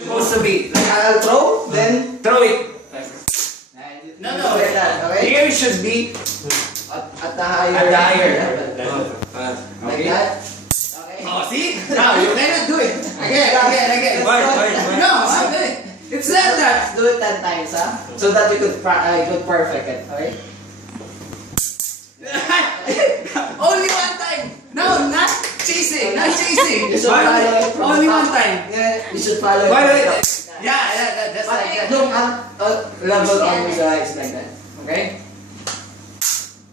Supposed to be. Like I'll throw, then Throw it. No, like that, okay? Here it should be At the higher. at the higher level. level. Like Okay. that. Okay. Oh, see? Now you cannot do it. Again. Why? No, I'm doing. It's not that. Do it 10 times, huh? So that you could perfect it, okay? Only one time. No, not chasing. Not chasing. You should follow it from Only the top. one time. Yeah, you should follow it Wait, from wait. the top. Yeah, that's like that. Look at level on the sides like that. Okay?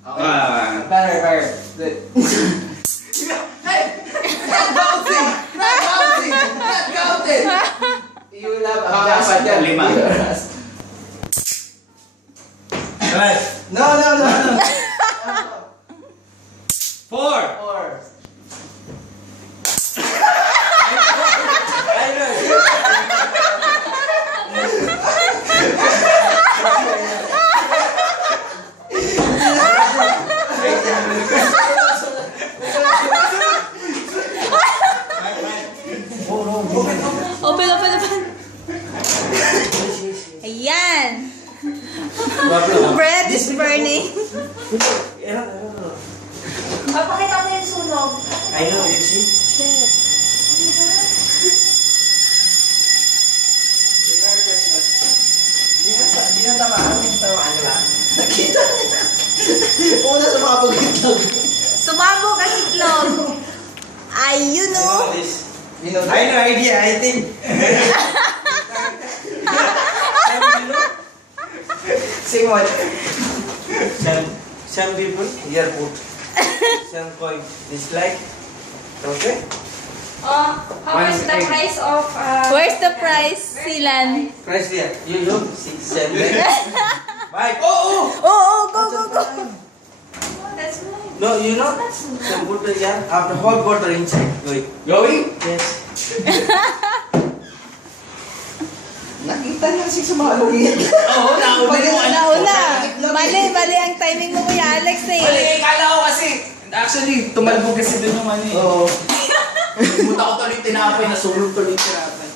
Okay. Better. Good. Hey! Not bouncing! Not bouncing! Not counted! You will have a Ah, dash dapat again. lima. No. 4. 4. Open. Ayan. Bread is burning. Papakita mo yung sunog. I know, you see? Hindi na tamaan. Di ba? Nakita niya. Una sa mga pagitlog. Sumabog ang itlog. Ayun I o. know this. You know I know idea, I think. Sing what? Some people here put some coin. It's like, okay? How much the price of... Where's the price, Silan? Price there. You look, 6, 7. Bye. Oo, go. Oh, that's nice. No, you know, some put the here after hot water inside. Going. Going? Yes. Nakita niya si sumalugit. Oo, nauna yung ano. Nauna. Mali ang timing mo Kuya Alex Mali, eh. kala ko kasi. Actually, tumalbog kasi dun yung ano eh. Oo. Pumunta ko tuloy tinapay, nasulog tuloy tinapay.